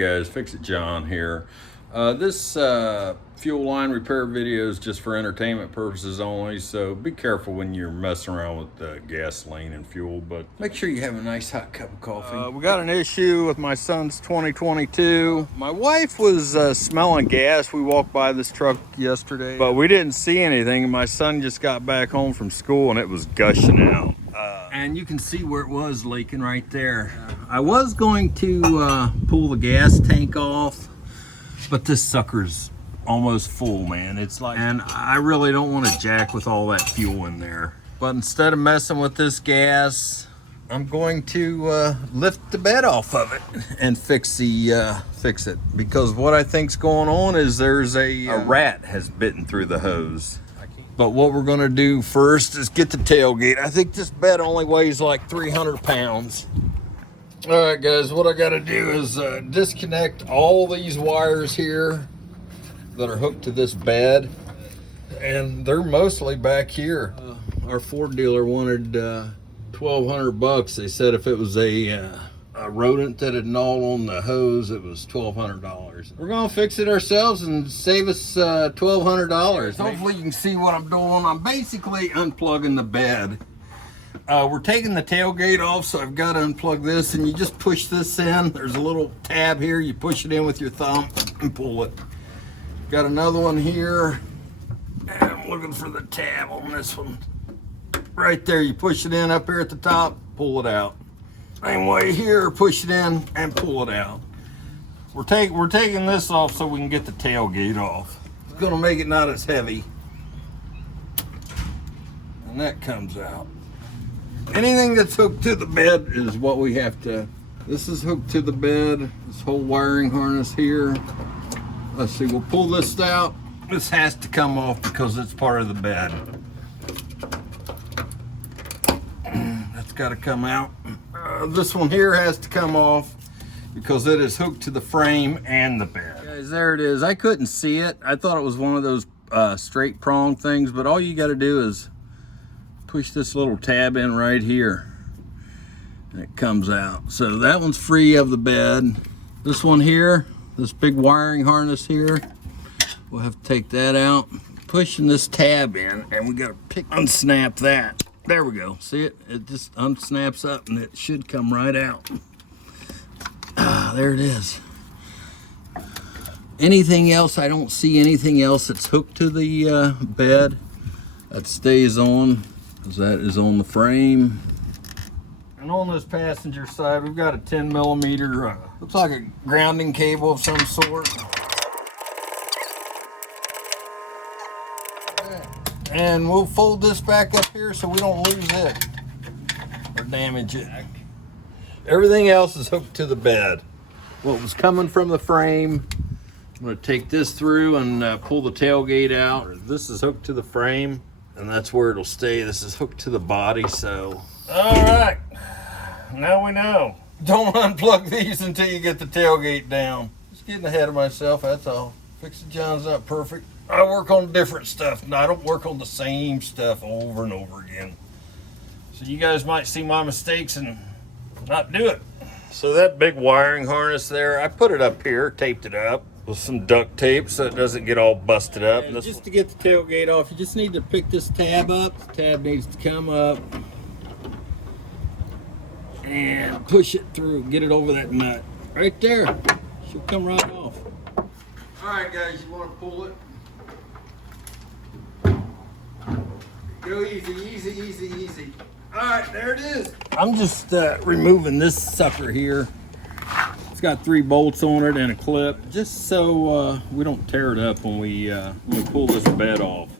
Guys, Fix It John here. This fuel line repair video is just for entertainment purposes only, so be careful when you're messing around with the gasoline and fuel, but make sure you have a nice hot cup of coffee. We got an issue with my son's 2022. My wife was smelling gas. We walked by this truck yesterday, but we didn't see anything. My son just got back home from school and it was gushing out. And you can see where it was leaking right there. I was going to pull the gas tank off, but this sucker's almost full, man. It's like, and I really don't want to jack with all that fuel in there. But instead of messing with this gas, I'm going to lift the bed off of it and fix it. Because what I think's going on is there's a rat has bitten through the hose. But what we're gonna do first is get the tailgate. I think this bed only weighs like 300 pounds. All right, guys, what I gotta do is disconnect all these wires here that are hooked to this bed. And they're mostly back here. Our Ford dealer wanted 1,200 bucks. They said if it was a rodent that had gnawed on the hose, it was $1,200. We're gonna fix it ourselves and save us $1,200. Hopefully you can see what I'm doing. I'm basically unplugging the bed. We're taking the tailgate off, so I've got to unplug this, and you just push this in. There's a little tab here. You push it in with your thumb and pull it. Got another one here, and I'm looking for the tab on this one. Right there, you push it in up here at the top, pull it out. Same way here, push it in and pull it out. We're taking this off so we can get the tailgate off. It's gonna make it not as heavy. And that comes out. Anything that's hooked to the bed is what we have to, this is hooked to the bed, this whole wiring harness here. Let's see, we'll pull this out. This has to come off because it's part of the bed. That's gotta come out. This one here has to come off because it is hooked to the frame and the bed. Guys, there it is. I couldn't see it. I thought it was one of those straight prong things, but all you got to do is push this little tab in right here and it comes out. So that one's free of the bed. This one here, this big wiring harness here, we'll have to take that out. Pushing this tab in, and we got to unsnap that. There we go. See it? It just unsnaps up and it should come right out. There it is. Anything else? I don't see anything else that's hooked to the bed that stays on, because that is on the frame. And on this passenger side, we've got a 10 millimeter, looks like a grounding cable of some sort. And we'll fold this back up here so we don't lose it or damage it. Everything else is hooked to the bed. What was coming from the frame, I'm going to take this through and pull the tailgate out. This is hooked to the frame, and that's where it'll stay. This is hooked to the body, so. All right, now we know. Don't unplug these until you get the tailgate down. Just getting ahead of myself, that's all. Fix It John's not perfect. I work on different stuff, and I don't work on the same stuff over and over again. So you guys might see my mistakes and not do it. So that big wiring harness there, I put it up here, taped it up with some duct tape so it doesn't get all busted up. And just to get the tailgate off, you just need to pick this tab up. The tab needs to come up and push it through, get it over that nut. Right there, she'll come right off. All right, guys, you want to pull it? Go easy, easy, easy, easy. All right, there it is. I'm just removing this sucker here. It's got 3 bolts on it and a clip, just so we don't tear it up when we pull this bed off.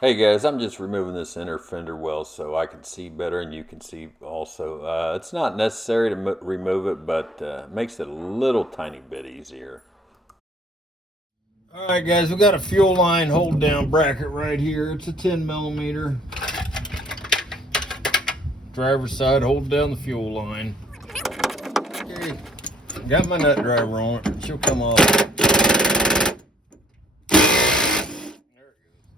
Hey guys, I'm just removing this inner fender well so I can see better and you can see also. It's not necessary to remove it, but makes it a little tiny bit easier. All right, guys, we got a fuel line hold down bracket right here. It's a 10 millimeter. Driver's side, hold down the fuel line. Okay, got my nut driver on it. She'll come off. There it goes.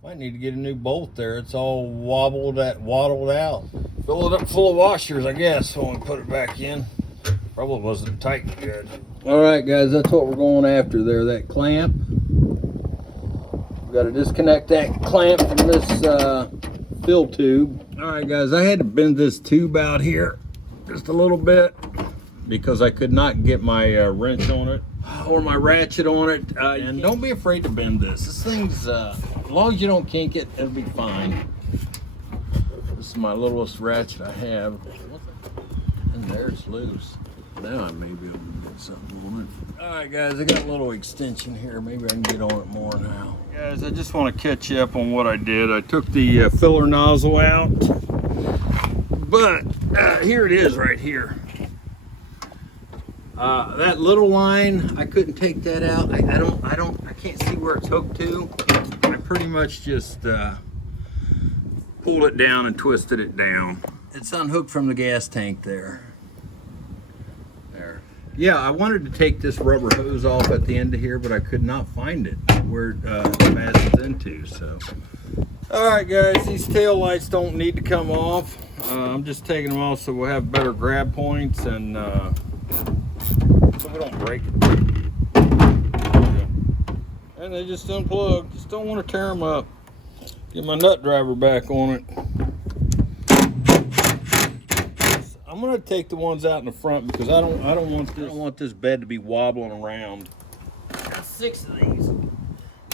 Might need to get a new bolt there. It's all waddled out. Fill it up full of washers, I guess, when we put it back in. Probably wasn't tight good. All right, guys, that's what we're going after there, that clamp. We got to disconnect that clamp from this fill tube. All right, guys, I had to bend this tube out here just a little bit because I could not get my wrench on it or my ratchet on it. And don't be afraid to bend this. This thing's, as long as you don't kink it, it'll be fine. This is my littlest ratchet I have. And there it's loose. Now I may be able to get something on it. All right, guys, I got a little extension here. Maybe I can get on it more now. Guys, I just want to catch you up on what I did. I took the filler nozzle out, but here it is right here. That little line, I couldn't take that out. I can't see where it's hooked to. I pretty much just pulled it down and twisted it down. It's unhooked from the gas tank there. Yeah, I wanted to take this rubber hose off at the end of here, but I could not find it where it passes into, so. All right, guys, these tail lights don't need to come off. I'm just taking them off so we'll have better grab points and so we don't break it. And they just unplug. Just don't want to tear them up. Get my nut driver back on it. I'm gonna take the ones out in the front because I don't want this bed to be wobbling around. Got 6 of these.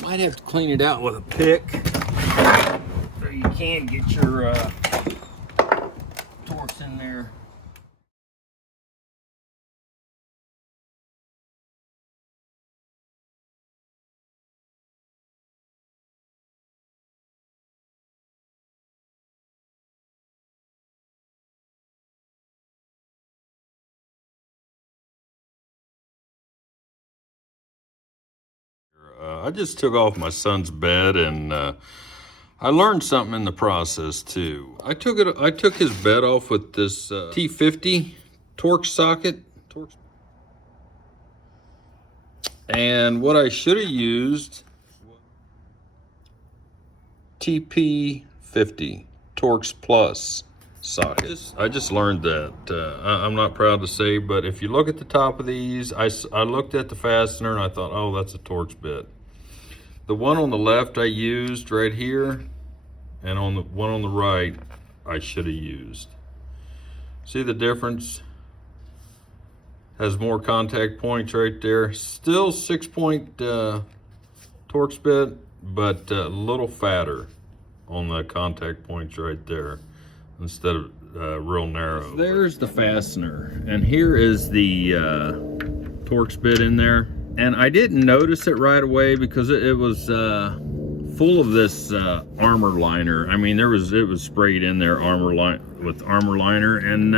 Might have to clean it out with a pick, so you can get your Torx in there. I just took off my son's bed and I learned something in the process too. I took his bed off with this T50 Torx socket. And what I should have used, TP50 Torx Plus socket. I just learned that. I'm not proud to say, but if you look at the top of these, I looked at the fastener and I thought, oh, that's a Torx bit. The one on the left I used right here, and on the one on the right I should have used. See the difference? Has more contact points right there. Still 6-point Torx bit, but a little fatter on the contact points right there instead of real narrow. There's the fastener, and here is the Torx bit in there. And I didn't notice it right away because it was full of this armor liner. I mean, it was sprayed in there with armor liner, and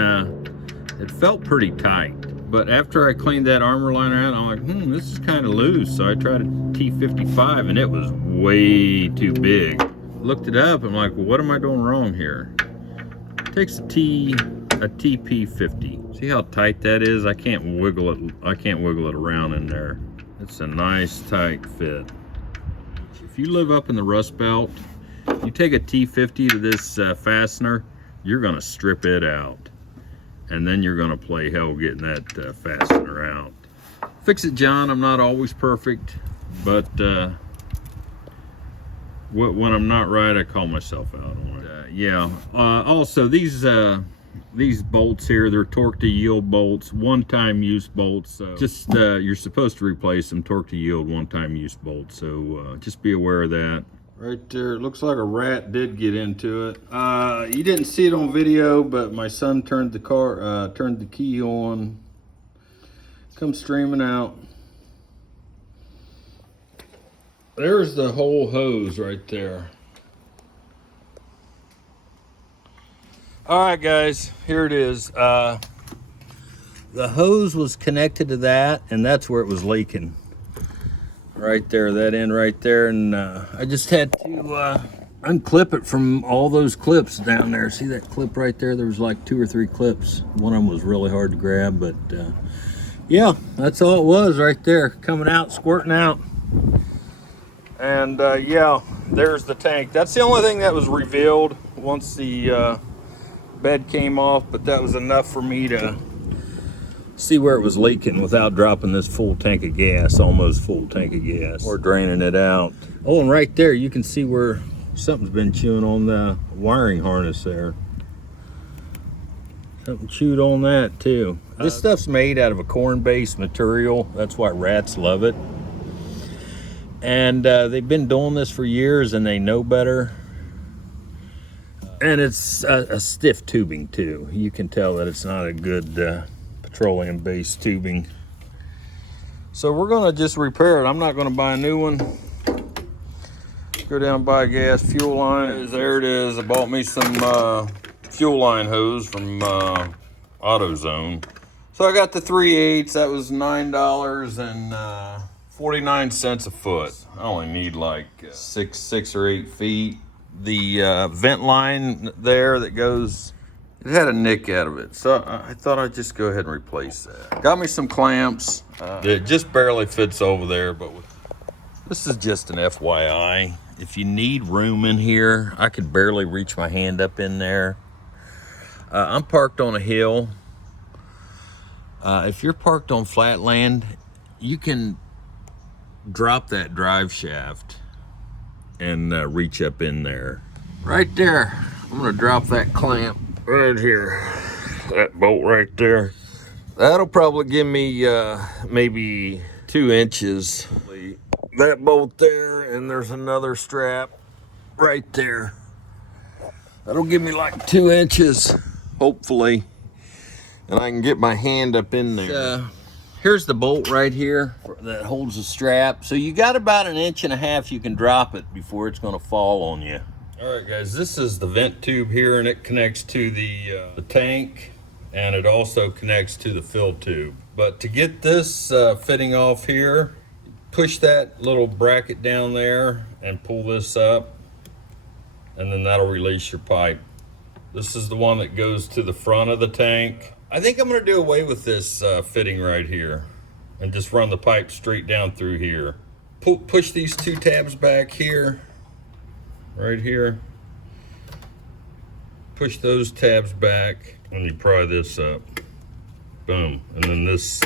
it felt pretty tight. But after I cleaned that armor liner out, I'm like, this is kind of loose. So I tried a T55, and it was way too big. Looked it up, I'm like, well, what am I doing wrong here? It takes a TP50. See how tight that is? I can't wiggle it around in there. It's a nice tight fit. If you live up in the Rust Belt, you take a T50 to this fastener, you're gonna strip it out. And then you're gonna play hell getting that fastener out. Fix it, John. I'm not always perfect, but when I'm not right, I call myself out on it. Yeah, also these bolts here, they're torque to yield bolts, one-time use bolts. So just you're supposed to replace them torque to yield one-time use bolts. So just be aware of that. Right there, it looks like a rat did get into it. You didn't see it on video, but my son turned the key on. Come streaming out. There's the whole hose right there. All right, guys, here it is. The hose was connected to that, and that's where it was leaking. Right there, that end right there. And I just had to unclip it from all those clips down there. See that clip right there? There was like 2 or 3 clips. One of them was really hard to grab, but yeah, that's all it was right there. Coming out, squirting out. And yeah, there's the tank. That's the only thing that was revealed once the bed came off, but that was enough for me to see where it was leaking without dropping this full tank of gas, almost full tank of gas, or draining it out. Oh, and right there you can see where something's been chewing on the wiring harness there. Something chewed on that too. This stuff's made out of a corn-based material. That's why rats love it. And they've been doing this for years and they know better. And it's a stiff tubing too. You can tell that it's not a good petroleum-based tubing. So we're gonna just repair it. I'm not gonna buy a new one. Go down and buy a gas fuel line. There it is. I bought me some fuel line hose from AutoZone. So I got the 3/8. That was $9.49 a foot. I only need like 6 or 8 feet. The vent line there that goes, it had a nick out of it, so I thought I'd just go ahead and replace that. Got me some clamps. It just barely fits over there, but this is just an FYI. If you need room in here, I could barely reach my hand up in there. I'm parked on a hill. If you're parked on flat land, you can drop that drive shaft and reach up in there. Right there, I'm gonna drop that clamp right here. That bolt right there. That'll probably give me maybe 2 inches. That bolt there, and there's another strap right there. That'll give me like 2 inches, hopefully. And I can get my hand up in there. Here's the bolt right here that holds the strap. So you got about 1.5 inches you can drop it before it's gonna fall on you. All right, guys, this is the vent tube here, and it connects to the tank, and it also connects to the fill tube. But to get this fitting off here, push that little bracket down there and pull this up, and then that'll release your pipe. This is the one that goes to the front of the tank. I think I'm gonna do away with this fitting right here and just run the pipe straight down through here. Push these 2 tabs back here, right here. Push those tabs back and you pry this up. Boom, and then this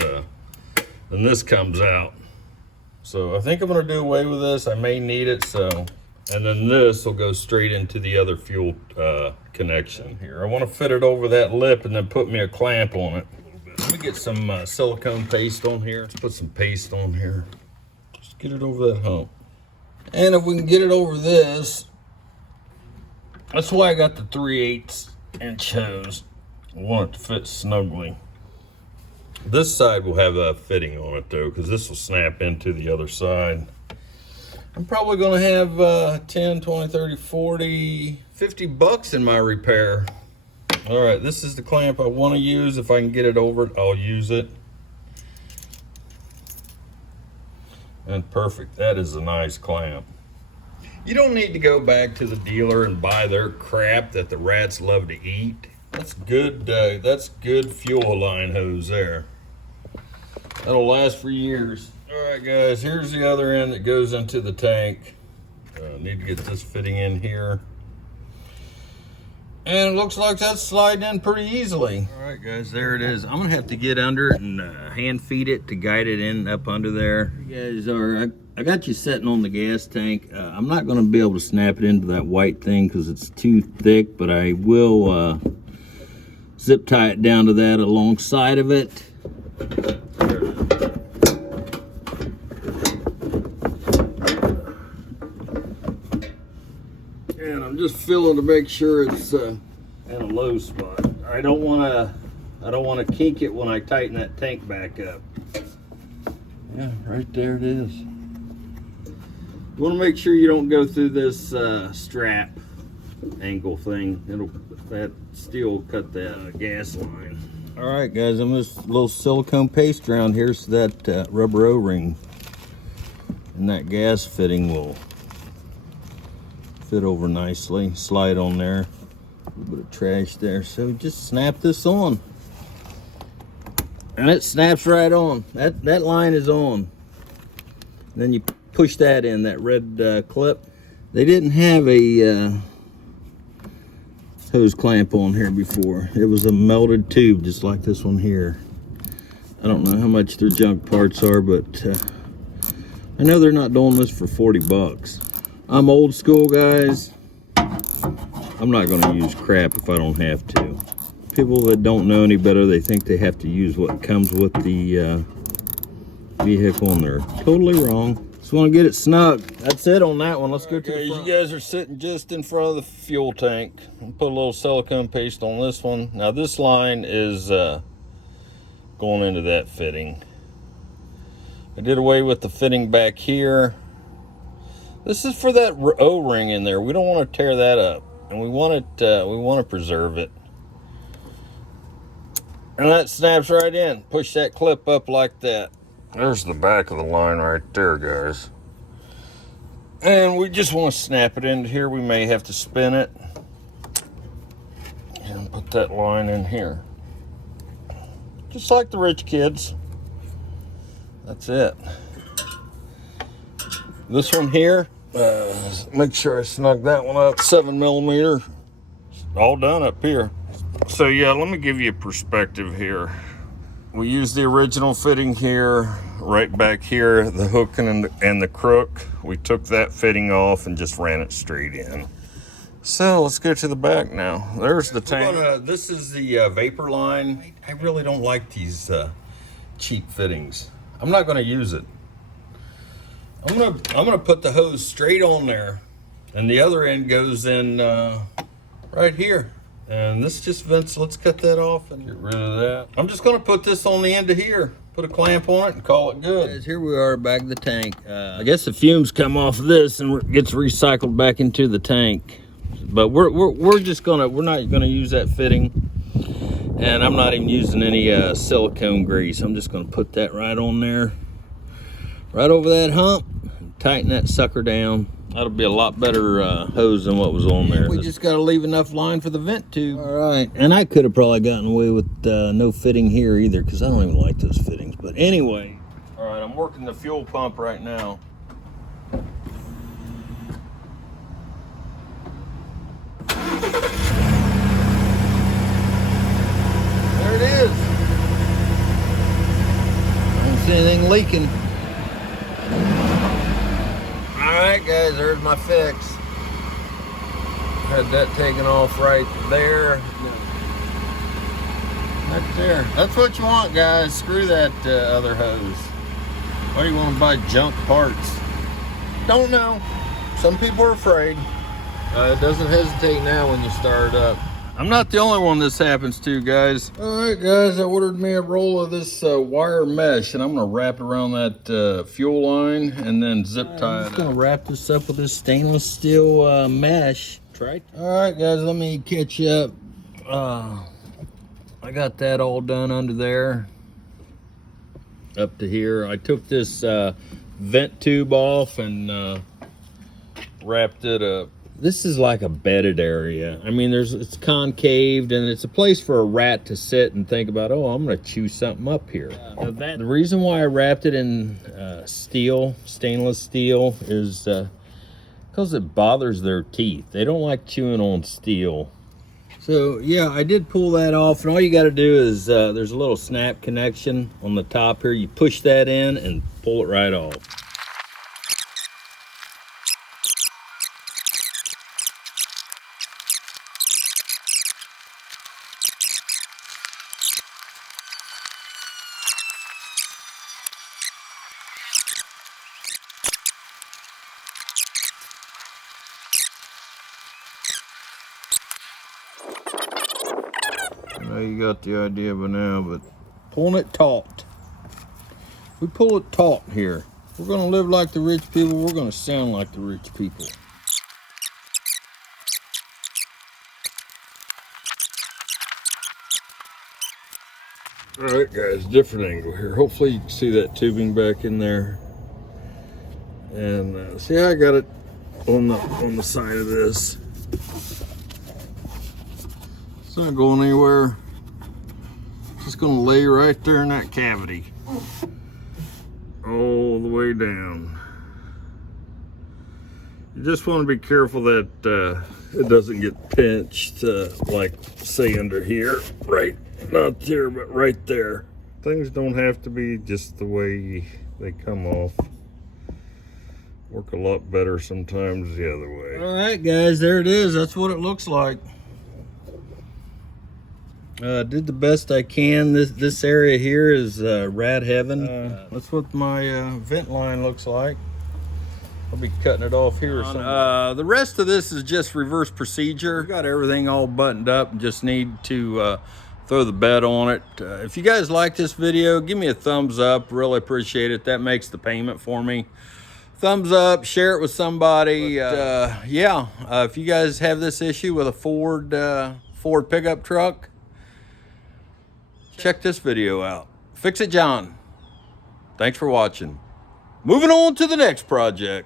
comes out. So I think I'm gonna do away with this. I may need it, so. And then this will go straight into the other fuel connection here. I want to fit it over that lip and then put me a clamp on it. Let me get some silicone paste on here. Let's put some paste on here. Just get it over that hump. And if we can get it over this, that's why I got the 3/8 inch hose. I want it to fit snugly. This side will have a fitting on it though, because this will snap into the other side. I'm probably gonna have 10, 20, 30, 40, 50 bucks in my repair. All right, this is the clamp I wanna use. If I can get it over it, I'll use it. And perfect, that is a nice clamp. You don't need to go back to the dealer and buy their crap that the rats love to eat. That's good fuel line hose there. That'll last for years. All right, guys, here's the other end that goes into the tank. Need to get this fitting in here. And it looks like that's sliding in pretty easily. All right, guys, there it is. I'm gonna have to get under it and hand feed it to guide it in up under there. You guys I got you sitting on the gas tank. I'm not gonna be able to snap it into that white thing because it's too thick, but I will zip tie it down to that alongside of it. And I'm just feeling to make sure it's in a low spot. I don't want to kink it when I tighten that tank back up. Yeah, right there it is. You want to make sure you don't go through this strap angle thing. That steel cut that gas line. All right, guys, I'm just a little silicone paste around here so that rubber O-ring and that gas fitting will fit over nicely. Slide on there. A little bit of trash there. So just snap this on. And it snaps right on. That line is on. And then you push that in, that red clip. They didn't have a hose clamp on here before. It was a melted tube just like this one here. I don't know how much their junk parts are, but I know they're not doing this for 40 bucks. I'm old school, guys. I'm not going to use crap if I don't have to. People that don't know any better, they think they have to use what comes with the vehicle, and they're totally wrong. Just want to get it snug. That's it on that one. Let's go to the front. You guys are sitting just in front of the fuel tank. I'll put a little silicone paste on this one. Now this line is going into that fitting. I did away with the fitting back here. This is for that O-ring in there. We don't want to tear that up, and we want it. We want to preserve it. And that snaps right in. Push that clip up like that. There's the back of the line right there, guys. And we just want to snap it into here. We may have to spin it and put that line in here. Just like the rich kids. That's it. This one here, make sure I snug that one up. 7mm. All done up here. So yeah, let me give you a perspective here. We used the original fitting here, right back here, the hook and the crook. We took that fitting off and just ran it straight in. So let's go to the back now. There's the tank. This is the vapor line. I really don't like these cheap fittings. I'm not gonna use it. I'm gonna put the hose straight on there, and the other end goes in right here. And this just vents. Let's cut that off and get rid of that. I'm just gonna put this on the end of here, put a clamp on it and call it good. Guys, here we are back of the tank. I guess the fumes come off of this and gets recycled back into the tank. But we're not gonna use that fitting, and I'm not even using any silicone grease. I'm just gonna put that right on there, right over that hump, and tighten that sucker down. That'll be a lot better hose than what was on there. We just gotta leave enough line for the vent tube. All right, and I could have probably gotten away with no fitting here either, because I don't even like those fittings. But anyway, all right, I'm working the fuel pump right now. There it is. I don't see anything leaking. Alright guys, there's my fix. Had that taken off right there. Right there. That's what you want, guys. Screw that other hose. Why do you want to buy junk parts? Don't know. Some people are afraid. It doesn't hesitate now when you start it up. I'm not the only one this happens to, guys. All right, guys, I ordered me a roll of this wire mesh, and I'm gonna wrap it around that fuel line and then zip tie it. I'm just gonna wrap this up with this stainless steel mesh. All right, guys, let me catch you up. I got that all done under there, up to here. I took this vent tube off and wrapped it up. This is like a bedded area. I mean, it's concaved, and it's a place for a rat to sit and think about, oh, I'm gonna chew something up here. The reason why I wrapped it in stainless steel, is because it bothers their teeth. They don't like chewing on steel. So yeah, I did pull that off, and all you gotta do is, there's a little snap connection on the top here. You push that in and pull it right off. You got the idea by now, but pulling it taut. We pull it taut here. We're gonna live like the rich people. We're gonna sound like the rich people. All right, guys, different angle here. Hopefully you can see that tubing back in there. And see, I got it on the side of this. It's not going anywhere. Just gonna lay right there in that cavity, all the way down. You just want to be careful that it doesn't get pinched, like say under here, right, not there, but right there. things don't have to be just the way they come off. Work a lot better sometimes the other way. All right, guys, there it is. That's what it looks like. Did the best I can. This area here is rat heaven. That's what my vent line looks like. I'll be cutting it off here somewhere. The rest of this is just reverse procedure. Got everything all buttoned up and just need to throw the bed on it. If you guys like this video, give me a thumbs up. Really appreciate it. That makes the payment for me. Thumbs up, share it with somebody. Yeah, if you guys have this issue with a Ford pickup truck, check this video out. Fix It John. Thanks for watching. Moving on to the next project.